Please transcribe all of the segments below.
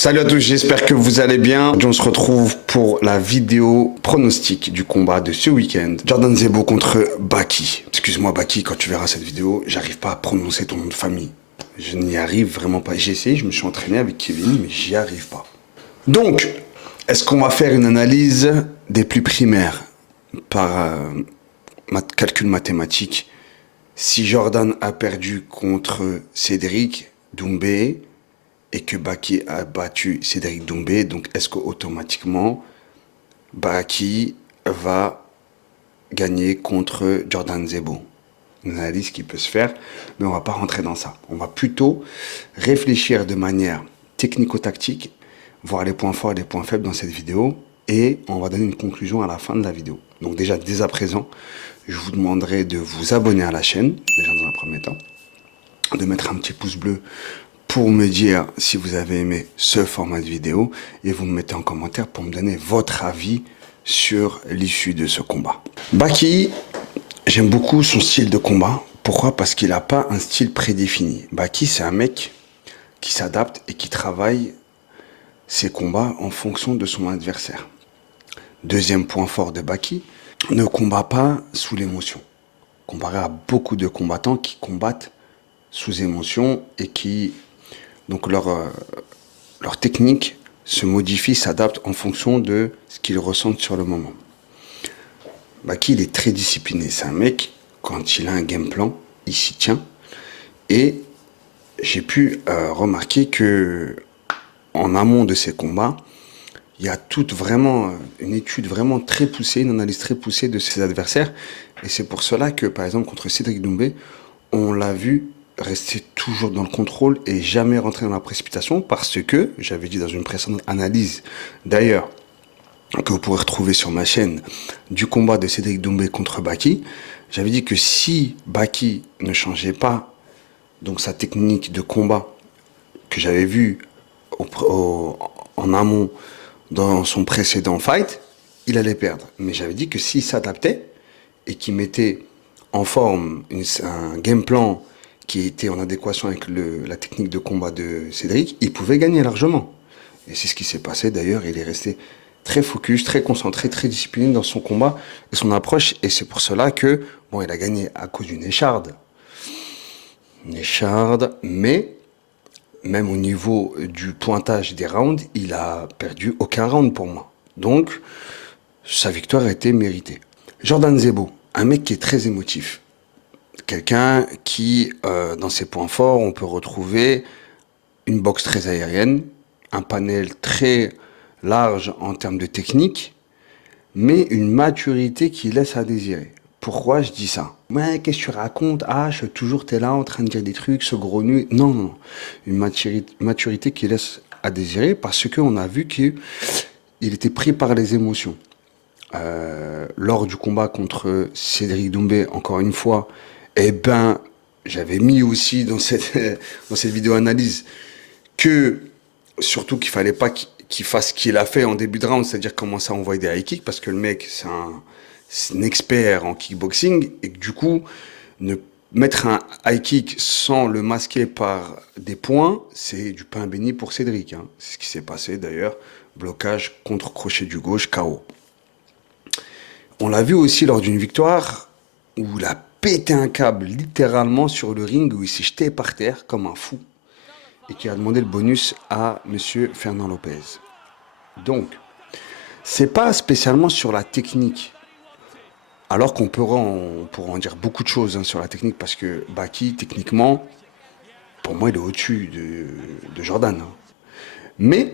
Salut à tous, j'espère que vous allez bien. Aujourd'hui, on se retrouve pour la vidéo pronostic du combat de ce week-end. Jordan Zebo contre Baki. Excuse-moi Baki, quand tu verras cette vidéo, j'arrive pas à prononcer ton nom de famille. Je n'y arrive vraiment pas. J'ai essayé, je me suis entraîné avec Kevin, mais j'y arrive pas. Donc, est-ce qu'on va faire une analyse des plus primaires par calcul mathématique? Si Jordan a perdu contre Cédric Doumbé, et que Baki a battu Cédric Doumbé, donc est-ce qu'automatiquement Baki va gagner contre Jordan Zebo? Une analyse qui peut se faire, mais on ne va pas rentrer dans ça. On va plutôt réfléchir de manière technico-tactique, voir les points forts et les points faibles dans cette vidéo, et on va donner une conclusion à la fin de la vidéo. Donc déjà, dès à présent, je vous demanderai de vous abonner à la chaîne, déjà dans un premier temps, de mettre un petit pouce bleu pour me dire si vous avez aimé ce format de vidéo et vous me mettez en commentaire pour me donner votre avis sur l'issue de ce combat. Baki, j'aime beaucoup son style de combat. Pourquoi? Parce qu'il n'a pas un style prédéfini. Baki, c'est un mec qui s'adapte et qui travaille ses combats en fonction de son adversaire. Deuxième point fort de Baki, ne combat pas sous l'émotion. Comparé à beaucoup de combattants qui combattent sous émotion et qui donc leur technique se modifie, s'adapte en fonction de ce qu'ils ressentent sur le moment. Baki, il est très discipliné. C'est un mec, quand il a un game plan, il s'y tient. Et j'ai pu remarquer que en amont de ces combats, il y a vraiment une étude vraiment très poussée, une analyse très poussée de ses adversaires. Et c'est pour cela que, par exemple, contre Cédric Doumbé, on l'a vu rester toujours dans le contrôle et jamais rentrer dans la précipitation parce que, j'avais dit dans une précédente analyse, d'ailleurs, que vous pourrez retrouver sur ma chaîne, du combat de Cédric Doumbé contre Baki, j'avais dit que si Baki ne changeait pas donc sa technique de combat que j'avais vu en amont dans son précédent fight, il allait perdre. Mais j'avais dit que s'il s'adaptait et qu'il mettait en forme un game plan qui était en adéquation avec la technique de combat de Cédric, il pouvait gagner largement. Et c'est ce qui s'est passé d'ailleurs. Il est resté très focus, très concentré, très discipliné dans son combat et son approche. Et c'est pour cela que, bon, il a gagné à cause d'une écharde. Une écharde, mais même au niveau du pointage des rounds, il a perdu aucun round pour moi. Donc, sa victoire a été méritée. Jordan Zebo, un mec qui est très émotif. Quelqu'un qui, dans ses points forts, on peut retrouver une boxe très aérienne, un panel très large en termes de technique, mais une maturité qui laisse à désirer. Pourquoi je dis ça? Ouais, qu'est-ce que tu racontes? Ah, toujours t'es là en train de dire des trucs, ce gros nu. Non, non, une maturité qui laisse à désirer parce qu'on a vu qu'il était pris par les émotions. Lors du combat contre Cédric Doumbé, encore une fois, eh ben, j'avais mis aussi dans cette vidéo analyse que, surtout qu'il fallait pas qu'il fasse ce qu'il a fait en début de round, c'est-à-dire commencer à envoyer des high kicks, parce que le mec, c'est un expert en kickboxing, et que du coup, mettre un high kick sans le masquer par des points, c'est du pain béni pour Cédric. Hein. C'est ce qui s'est passé d'ailleurs, blocage contre crochet du gauche, KO. On l'a vu aussi lors d'une victoire où il a pété un câble littéralement sur le ring, où il s'est jeté par terre comme un fou et qui a demandé le bonus à monsieur Fernand Lopez. Donc, c'est pas spécialement sur la technique, alors qu'on pourra en dire beaucoup de choses sur la technique, parce que Baki, techniquement, pour moi, il est au-dessus de Jordan. Hein. Mais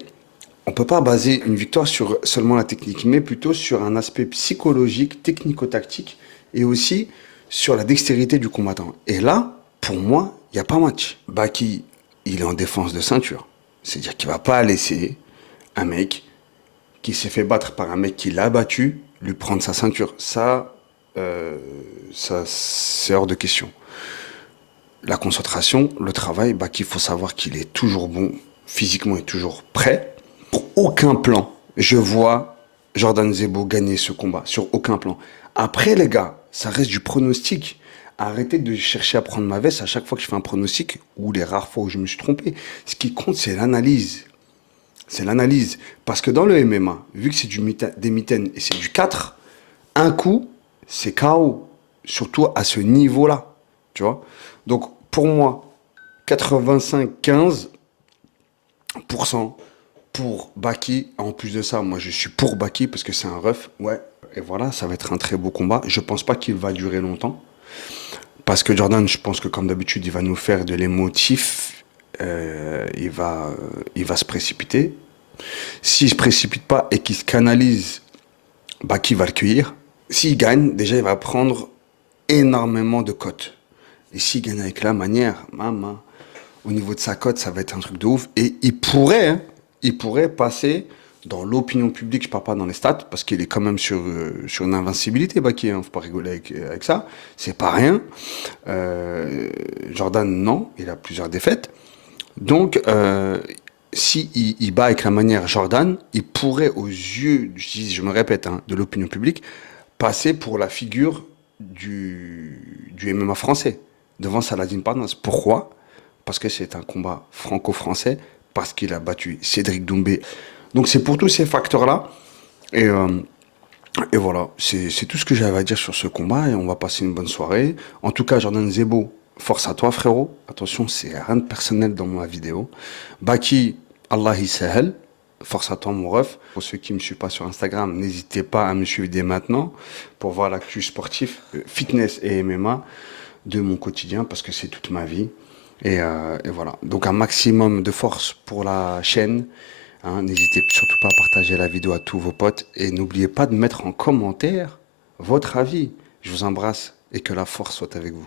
on ne peut pas baser une victoire sur seulement la technique, mais plutôt sur un aspect psychologique, technico-tactique, et aussi sur la dextérité du combattant. Et là, pour moi, il n'y a pas match. Baki, il est en défense de ceinture. C'est-à-dire qu'il ne va pas laisser un mec qui s'est fait battre par un mec qui l'a battu lui prendre sa ceinture. Ça c'est hors de question. La concentration, le travail, Baki, il faut savoir qu'il est toujours bon, physiquement, il est toujours prêt. Pour aucun plan, je vois Jordan Zebo gagner ce combat, sur aucun plan. Après, les gars, ça reste du pronostic. Arrêtez de chercher à prendre ma veste à chaque fois que je fais un pronostic, ou les rares fois où je me suis trompé. Ce qui compte, c'est l'analyse. C'est l'analyse. Parce que dans le MMA, vu que c'est des mitaines et c'est du 4, un coup, c'est KO. Surtout à ce niveau-là. Tu vois? Donc, pour moi, 85-15% pour Baki. En plus de ça, moi, je suis pour Baki parce que c'est un ref. Ouais. Et voilà, ça va être un très beau combat. Je pense pas qu'il va durer longtemps. Parce que Jordan, je pense que comme d'habitude, il va nous faire de l'émotif. Il va se précipiter. S'il se précipite pas et qu'il se canalise, Baki va le cueillir. S'il gagne, déjà, il va prendre énormément de cotes. Et s'il gagne avec la manière, maman, au niveau de sa cote, ça va être un truc de ouf. Et il pourrait passer dans l'opinion publique, je parle pas dans les stats, parce qu'il est quand même sur une invincibilité, Baki, hein, faut pas rigoler avec ça. C'est pas rien. Jordan, non, il a plusieurs défaites. Donc, si il bat avec la manière Jordan, il pourrait, aux yeux, je me répète, hein, de l'opinion publique, passer pour la figure du MMA français, devant Saladin Parnasse. Pourquoi? Parce que c'est un combat franco-français, parce qu'il a battu Cédric Doumbé. Donc c'est pour tous ces facteurs-là. Et, euh, et voilà, c'est tout ce que j'avais à dire sur ce combat, et on va passer une bonne soirée. En tout cas, Jordan Zebo, force à toi, frérot. Attention, c'est rien de personnel dans ma vidéo. Baki, Allah Sahel. Force à toi, mon ref. Pour ceux qui ne me suivent pas sur Instagram, n'hésitez pas à me suivre dès maintenant pour voir l'actu sportif, fitness et MMA de mon quotidien, parce que c'est toute ma vie. Et voilà. Donc un maximum de force pour la chaîne. Hein. N'hésitez surtout pas à partager la vidéo à tous vos potes. Et n'oubliez pas de mettre en commentaire votre avis. Je vous embrasse et que la force soit avec vous.